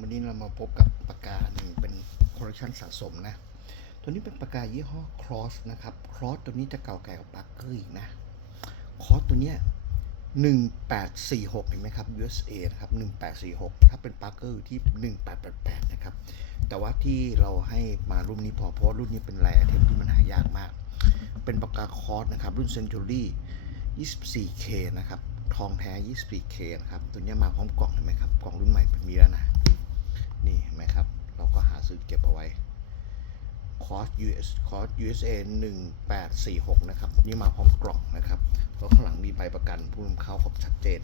วันนี้เรามาพบกับปากกาหนึ่งเป็นคอลเลคชันสะสมนะ ตัวนี้เป็นปากกายี่ห้อ Cross นะครับ Cross ตัวนี้จะเก่าแก่กว่าปาร์เกอร์อีกนะ Cross ตัวเนี้ย1846 เห็นไหมครับ USA นะครับ 1846 ถ้าเป็นปาร์เกอร์อยู่ที่ 1888 นะครับ แต่ว่าที่เราให้มารุ่นนี้พอเพราะรุ่นนี้เป็นแรเทมที่มันหายากมาก เป็นปากกาคอร์สนะครับ รุ่น Century 24K นะครับ ทองแท้ 24K นะครับ ตัวนี้มาพร้อมกล่องเห็นไหมครับ กล่องรุ่นใหม่เป็นมีแล้วนะ นี่เห็นไหมครับ เราก็หาซื้อเก็บเอาไว้ คอร์ส US คอร์ส USA 1846 นะครับ นี่มาพร้อมกล่องนะครับแล้วข้างหลังมีใบประกันผู้นำเข้าครบชัดเจน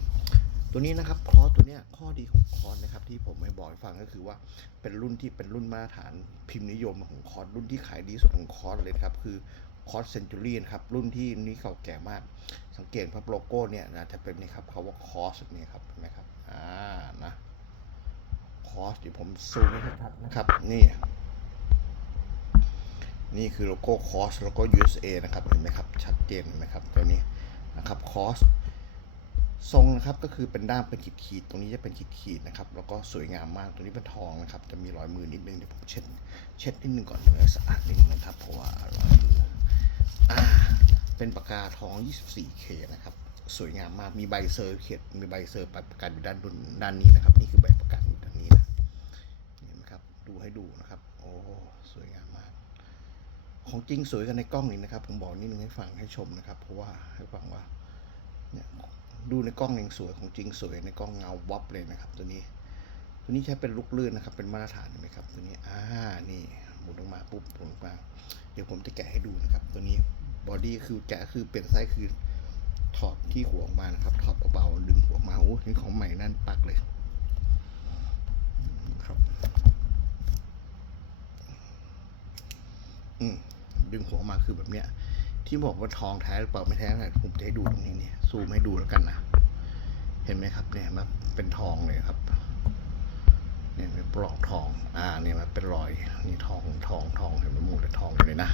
ตัวนี้นะครับคอร์สตัวเนี้ยข้อดีของคอร์สนะครับที่ผมไม่บอกให้ฟังก็คือว่าเป็นรุ่นที่เป็นรุ่นมาตรฐานพิมพ์นิยมของคอร์สรุ่นที่ขายดีสุดของคอร์สเลยครับคือคอร์สเซนจูรี่นะครับรุ่นที่นี้เก่าแก่มาก สังเกตครับโลโก้เนี่ยนะจะเป็นนี่ครับเขาว่าคอร์สนี่ครับเห็นไหมครับอ่านะคอร์สเดี๋ยวผมซูมให้ชัดๆนะครับนี่ นี่คือโลโก้คอสโลโก้ USA นะครับเห็นไหมครับชัดเจนนไหมครับตัวนี้นะครับคอสทรงนะครับก็คือเป็นด้ามเป็นขีดขีดตรงนี้จะเป็นขีดขีดนะครับแล้วก็สวยงามมากตัวนี้เป็นทองนะครับ จะมีรอยมือนิดนึงเดี๋ยวผมเช็ดเช็ดนิดนึงก่อนเนื้อสะอาดนิดนึงนะครับเพราะว่ารอยมืออเป็นปากกาทอง 24K นะครับสวยงามมากมีใบเซอร์เขียนมีใบเซอร์ประกันอยู่ด้านบนด้านนี้นะครับ นี่คือใบประกันอยู่ด้านนี้นะเห็นไหมครับดูให้ดูนะครับ โอ้สวยงามมาก ของจริงสวยกันในกล้องนี่นะครับ ผมบอกนิดนึงให้ฟังให้ชมนะครับ เพราะว่าให้ฟังว่าเนี่ยดูในกล้องยังสวยของจริงสวยในกล้องเงาวับเลยนะครับ ตัวนี้ ตัวนี้ใช้เป็นลูกลื่นนะครับ เป็นมาตรฐานเห็นไหมครับ ตัวนี้อ่านี่หมุนออกมาปุ๊บหมุนออกมาเดี๋ยวผมจะแกะให้ดูนะครับ ตัวนี้บอดี้คือแกะคือเปลี่ยนไซส์คือถอดที่หัวออกมานะครับถอดเบาๆดึงหัวมาโอ้นี่ของใหม่นั่นปักเลยครับ อืม ดึงหัวออกมาคือแบบเนี้ย ที่บอกว่าทองแท้หรือเปล่าไม่แท้นะผมจะให้ดูตรงนี้เนี่ยซูมให้ดูแล้วกันนะเห็นไหมครับเนี่ยมันเป็นทองเลยครับเนี่ยเป็นปลอกทอง อ่าเนี่ยมันเป็นรอยนี่ทองทองทองเห็นไหมหมูแต่ทองเลยนะ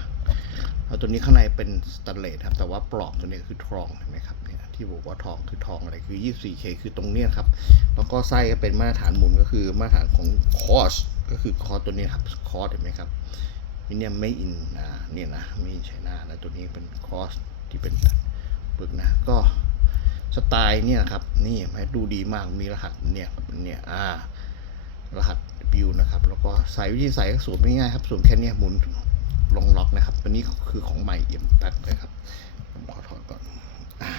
แล้วตัวนี้ข้างในเป็นสแตนเลสครับ แต่ว่าปลอกตัวนี้คือทองเห็นไหมครับเนี่ยที่บอกว่าทองคือทองอะไรคือ 24K คือตรงเนี้ยครับ แล้วก็ไส้ก็เป็นมาตรฐานหมุนก็คือมาตรฐานของคอสก็คือคอสตัวนี้ครับคอสเห็นไหมครับ มิเนี่ยไม่อินอ่าเนี่ยนะไม่อินไชน่านะตัวนี้เป็นคอสที่เป็นปึกนะก็สไตล์เนี่ยครับนี่ให้ดูดีมากมีรหัสเนี่ยครับเนี่ยอ่ารหัสบิวนะครับแล้วก็ใส่วิธีใส่ก็สวมง่ายๆครับสวมแค่นี้หมุนลงล็อกนะครับตัวนี้คือของใหม่เอี่ยมแป๊บเลยครับผมขอถอดก่อนอ่า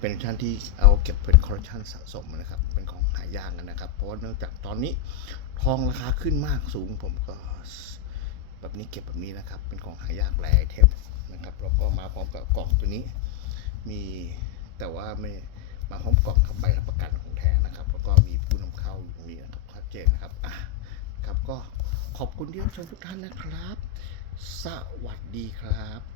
เป็นชั้นที่เอาเก็บเป็นคอลเลคชันสะสมนะครับ เป็นของหายากนนะครับ เพราะว่าเนื่องจากตอนนี้ทองราคาขึ้นมากสูงผมก็ นี้เก็บแบบนี้นะครับ เป็นของหายากแรไอเทมนะครับแล้วก็มาพร้อมกับกล่องตัวนี้ มีแต่ว่าไม่มาพร้อมกล่องครับใบรับประกันของแท้นะครับ แล้วก็มีผู้นำเข้าอยู่ตรงนี้นะครับชัดเจนนะครับอะครับก็ขอบคุณที่รับชมทุกท่านนะครับ สวัสดีครับ